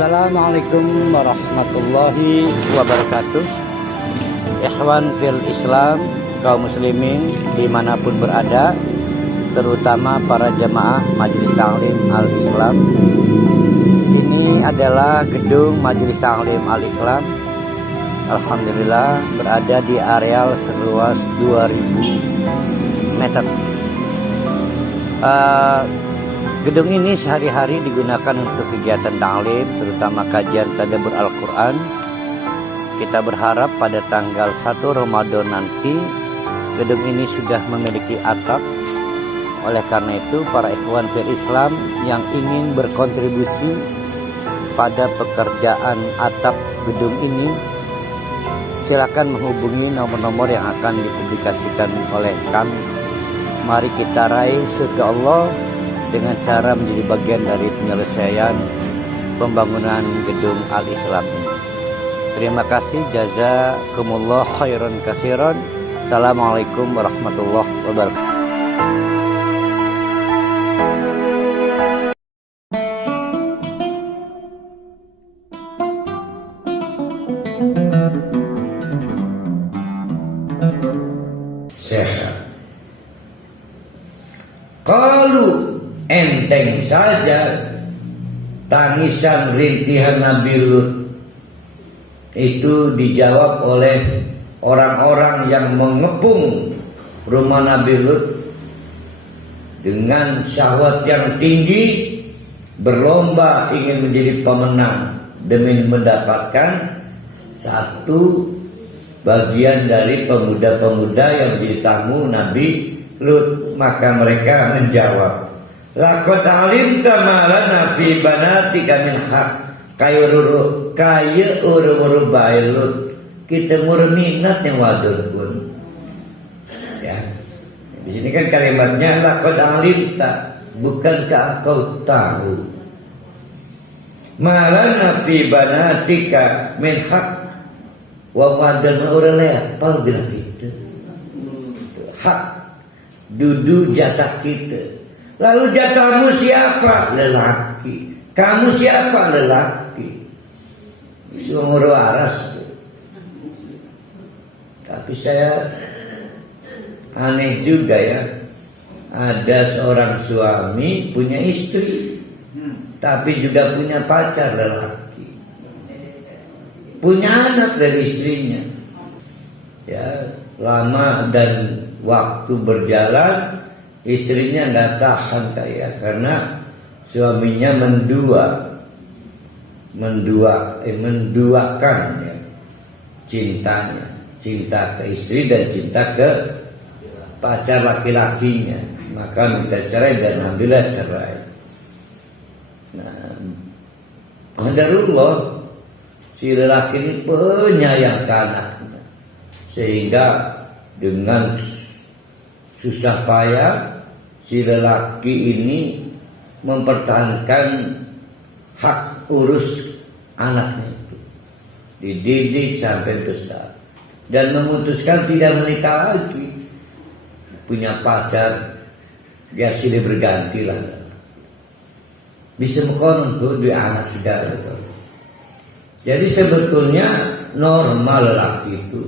Assalamualaikum warahmatullahi wabarakatuh. Ikhwan fil Islam, kaum muslimin dimanapun berada, terutama para jamaah Majelis Ta'lim Al-Islam. Ini adalah gedung Majelis Ta'lim Al-Islam. Alhamdulillah berada di areal seluas 2000 meter. Gedung ini sehari-hari digunakan untuk kegiatan ta'lim, terutama kajian tadabbur Al-Quran. Kita berharap pada tanggal 1 Ramadan nanti gedung ini sudah memiliki atap. Oleh karena itu, para ikhwan fil Islam yang ingin berkontribusi pada pekerjaan atap gedung ini, silakan menghubungi nomor-nomor yang akan dipublikasikan oleh kami. Mari kita raih surga Allah dengan cara menjadi bagian dari penyelesaian pembangunan gedung Al-Islam ini. Terima kasih, jazakumullah khairan katsiran. Assalamualaikum warahmatullahi wabarakatuh. Kalau enteng saja tangisan rintihan Nabi Lut itu dijawab oleh orang-orang yang mengepung rumah Nabi Lut dengan syahwat yang tinggi, berlomba ingin menjadi pemenang demi mendapatkan satu bagian dari pemuda-pemuda yang menjadi tamu Nabi Lut. Maka mereka menjawab, laqad alimta ma lana fi banatika min haq. Kaya uru bae Lut, kita minat yang waduh pun. Ya. Di sini kan kalimatnya laqad alimta, bukankah kau tahu? Ma lana fi banatika min haq. Wa wadan ora level bila kita. Hak dudu jatah kita. Lalu jatahmu siapa? Lelaki. Kamu siapa? Lelaki. Seumur waras. Tapi saya aneh juga ya. Ada seorang suami punya istri, tapi juga punya pacar lelaki. Punya anak dari istrinya. Ya, lama dan waktu berjalan, istrinya nggak tahan karena suaminya menduakan ya, cintanya, cinta ke istri dan cinta ke pacar laki-lakinya. Maka minta cerai dan alhamdulillah cerai. Nah, qadarullah, si lelaki ini penyayang ke anaknya, sehingga dengan susah payah si lelaki ini mempertahankan hak urus anaknya itu, dididik sampai besar dan memutuskan tidak menikah lagi. Punya pacar, dia silih berganti lah. Bisa mengkonon tuh di anak segala. Jadi sebetulnya normal lelaki itu,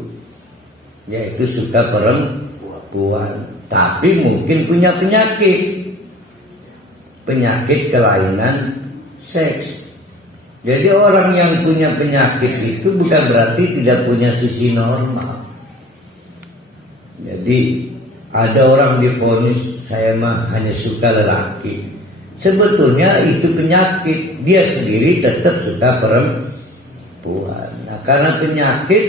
yaitu suka perempuan, tapi mungkin punya penyakit kelainan seks. Jadi orang yang punya penyakit itu bukan berarti tidak punya sisi normal. Jadi ada orang divonis, saya mah hanya suka lelaki. Sebetulnya itu penyakit, dia sendiri tetap suka perempuan. Nah, karena penyakit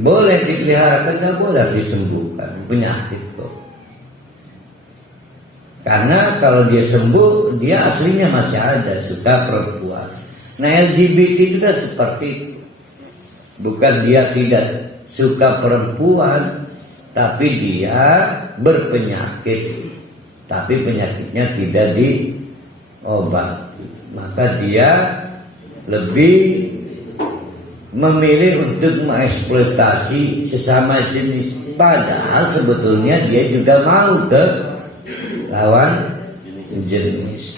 boleh dipelihara, tidak boleh disembuhkan penyakit kok. Karena kalau dia sembuh, dia aslinya masih ada, suka perempuan. Nah, LGBT itu kan seperti itu. Bukan dia tidak suka perempuan, tapi dia berpenyakit, tapi penyakitnya tidak diobati. Maka dia lebih memilih untuk mengeksploitasi sesama jenis. Padahal sebetulnya dia juga mau ke lawan jenis.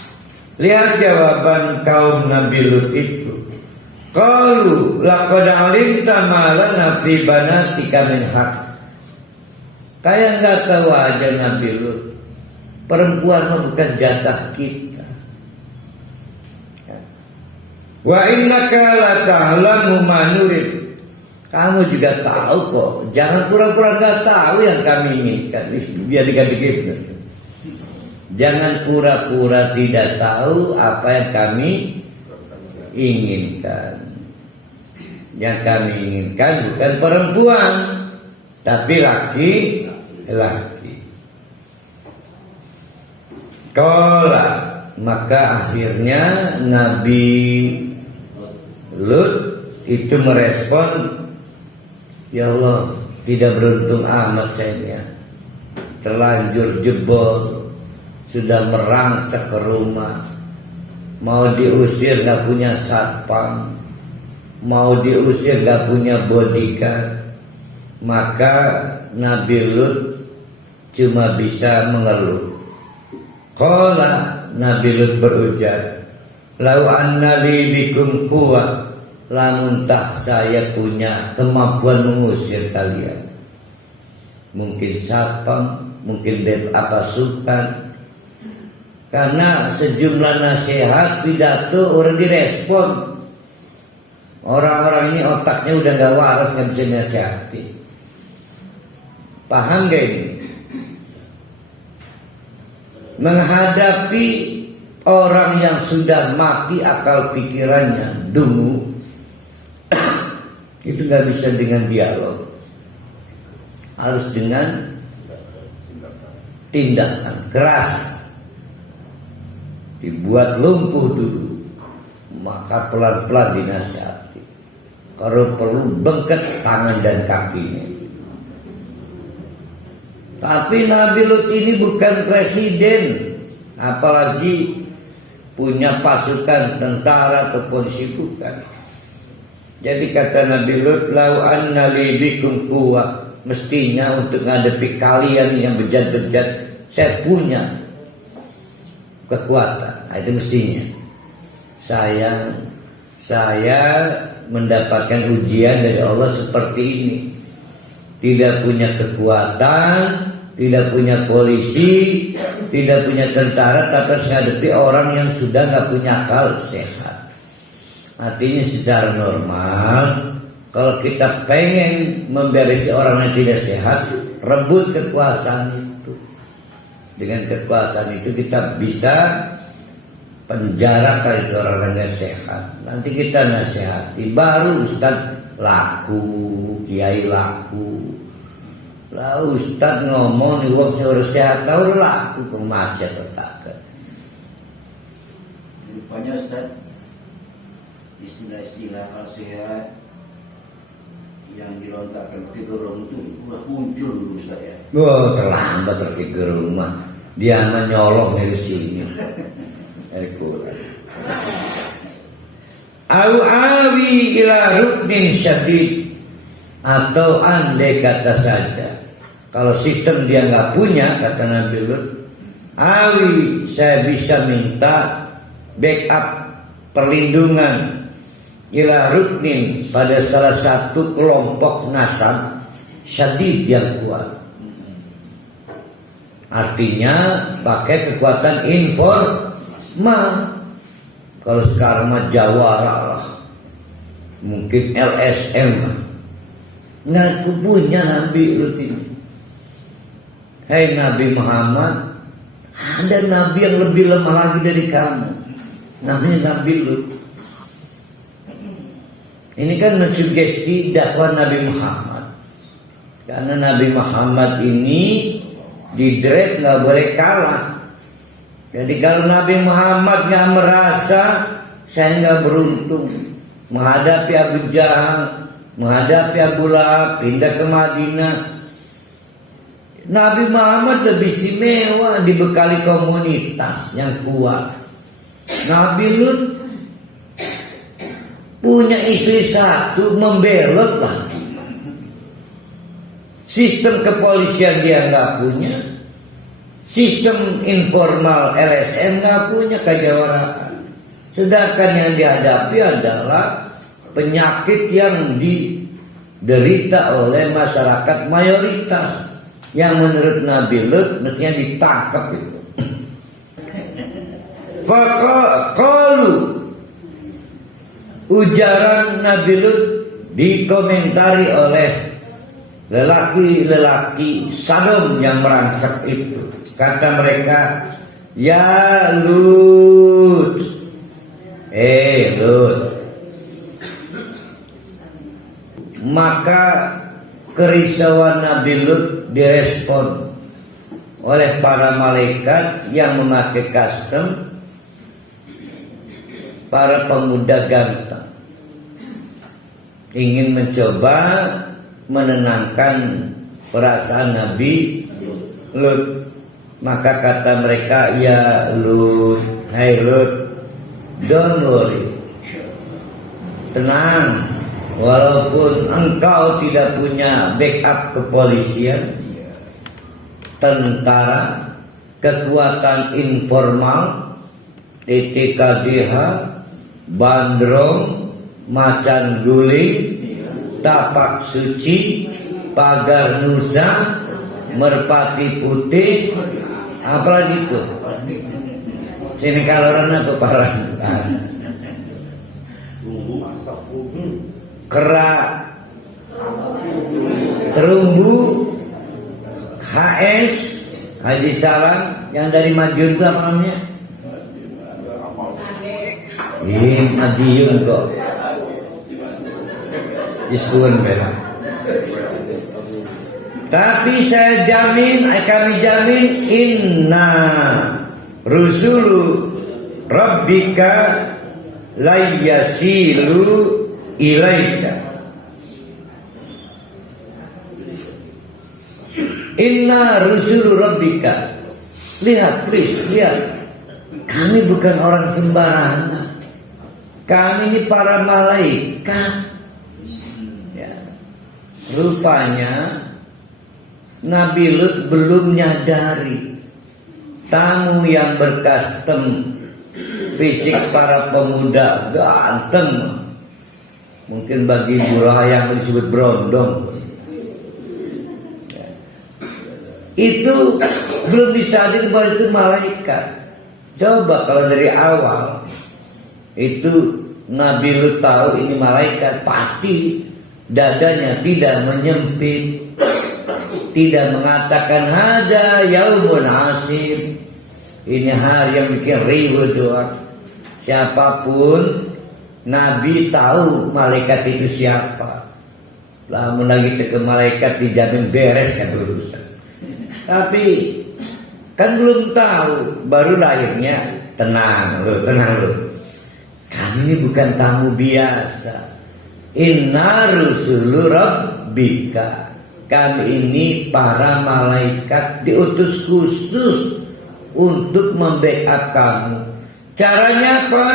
Lihat jawaban kaum Nabi Lut itu. Qalu laqad alimta ma lana fi banatika min haq. Kayak nggak tahu aja Nabi Lut. Perempuan mah bukan jatah kita. Wa innaka la ta'lamu ma nurid. Kamu juga tahu kok. Jangan pura-pura nggak tahu yang kami inginkan. Biar dikit-dikit. Jangan pura-pura tidak tahu apa yang kami inginkan. Yang kami inginkan bukan perempuan, tapi laki-laki. Qala, maka akhirnya Nabi Lut itu merespon, ya Allah, tidak beruntung amat saya. Terlanjur jebol, sudah merangsek ke rumah, mau diusir gak punya satpam, mau diusir gak punya bodyguard. Maka Nabi Lut cuma bisa mengeluh. Qala, Nabi Lut berujar, lau anna li bikum quwwah, lamun tak saya punya kemampuan mengusir kalian. Mungkin satpam, mungkin pasukan. Karena sejumlah nasihat pidato orang direspon. Orang-orang ini otaknya udah gak waras, gak bisa nasihati. Paham gak ini? Menghadapi orang yang sudah mati akal pikirannya, dungu, itu gak bisa dengan dialog. Harus dengan tindakan keras. Dibuat lumpuh dulu, maka pelan-pelan dinasihati. Kalau perlu bengket tangan dan kakinya. Tapi Nabi Lut ini bukan presiden, apalagi punya pasukan tentara atau polisi, bukan. Jadi kata Nabi Lut, lau anna li bikum quwwah, mestinya untuk menghadapi kalian yang bejat-bejat saya punya kekuatan. Itu mestinya. Saya mendapatkan ujian dari Allah seperti ini. Tidak punya kekuatan, tidak punya polisi, tidak punya tentara, tapi harus menghadapi orang yang sudah gak punya akal sehat. Artinya secara normal, kalau kita pengen memberesi orang yang tidak sehat, rebut kekuasaan itu. Dengan kekuasaan itu kita bisa penjara kali itu orang yang sehat. Nanti kita nasihati, baru Ustaz laku, kiai laku. Lah Ustaz ngomong nih wong sing sehat tau laku kok macet otak. Rupanya Ustaz, istilah-istilah akal sehat yang dilontarkan ke gerung itu udah muncul dulu Ustaz ya. Oh, terlambat ke rumah. Dia menyolong dari sini. Au awi ila ruknin syadid, atau andai kata saja kalau sistem dia nggak punya, kata Nabi Lut, awi saya bisa minta backup perlindungan ila ruknin pada salah satu kelompok nasab syadid yang kuat. Artinya pakai kekuatan informal. Kalau sekarang mah jawara lah, mungkin LSM lah. Nggak punya Nabi Lut ini. Hai Nabi Muhammad, ada Nabi yang lebih lemah lagi dari kamu, namanya Nabi Lut. Ini kan mensugesti dakwah Nabi Muhammad. Karena Nabi Muhammad ini didrive nggak boleh kalah. Jadi kalau Nabi Muhammad nggak merasa saya nggak beruntung menghadapi Abu Jahal, menghadapi Abu Lahab, pindah ke Madinah, Nabi Muhammad lebih istimewa, dibekali komunitas yang kuat. Nabi Lut punya istri satu, membelot lagi. Sistem kepolisian dia nggak punya, Sistem informal LSM nggak punya kejawaraan. Sedangkan yang dihadapi adalah penyakit yang diderita oleh masyarakat mayoritas, yang menurut Nabi Lut mestinya ditangkap itu. Faqalu, ujaran Nabi Lut dikomentari oleh lelaki-lelaki Sodom yang merangsek itu. Kata mereka, ya Lut, Lut. Maka kerisauan Nabi Lut direspon oleh para malaikat yang memakai kostum para pemuda ganteng, ingin mencoba menenangkan perasaan Nabi Lut. Maka kata mereka, ya Lut, hai Lut, don't worry, tenang, walaupun engkau tidak punya backup kepolisian, tentara, kekuatan informal, TTKDH, Bandrong, Macan Guling, Tapak Suci, Pagar Nusa, Merpati Putih, apalagi itu. Sini kaloran atau parah? Kerak, Terumbu, HS, Haji Salam, yang dari Madiun itu apa namanya? Madiun kok. Diskun bela. Tapi saya jamin, kami jamin, inna rusulu rabbika layasilu ilaika. Inna rusulu rabbika. Lihat, please, lihat. Kami bukan orang sembarangan. Kami ini para malaikat. Ya. Rupanya Nabi Lut belum menyadari tamu yang berkostum fisik para pemuda ganteng, mungkin bagi Burah yang disebut berondong, itu belum disadari bahwa itu malaikat. Coba kalau dari awal itu Nabi Lut tahu ini malaikat, pasti dadanya tidak menyempit, tidak mengatakan hada yaumun asir, ini hari yang bikin ribut doang. Siapapun Nabi tahu malaikat itu siapa. Lamun lagi ke malaikat dijamin beres kan urusan. Tapi kan belum tahu, baru lahirnya. Tenang lu. Kami ini bukan tamu biasa. Inna rusulu rabbika. Kami ini para malaikat diutus khusus untuk membackup kamu. Caranya apa?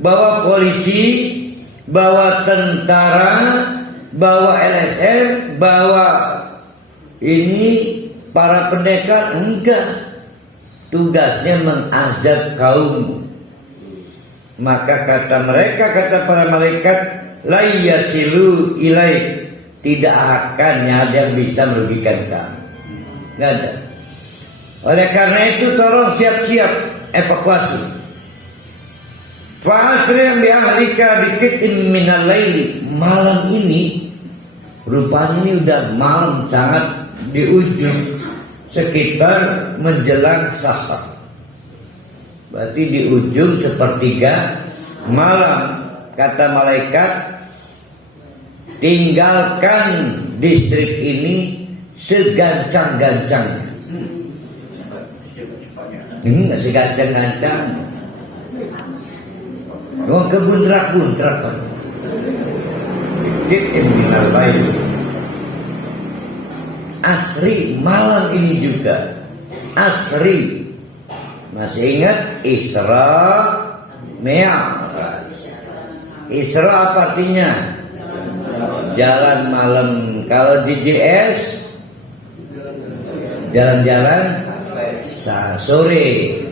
Bawa polisi, bawa tentara, bawa LSM, bawa ini para pendekar? Enggak. Tugasnya mengazab kaum. Maka kata mereka, kata para malaikat, la yasilu ilaik. Tidak akan ada yang bisa merugikan kamu. Tidak ada. Oleh karena itu tolong siap-siap evakuasi. Fa'asri bi ahlika biqit'in minal laili. Malam ini rupanya ini udah malam sangat di ujung, sekitar menjelang sahar. Berarti di ujung sepertiga malam. Kata malaikat, tinggalkan distrik ini segancang-gancangnya. Ini nggak segancang-gancang. Mau kebuntrak-buntrak. Asri malam ini juga. Asri. Masih ingat Isra Mi'raj. Isra apa artinya? Jalan malam. Kalau GJS jalan-jalan Selasa sore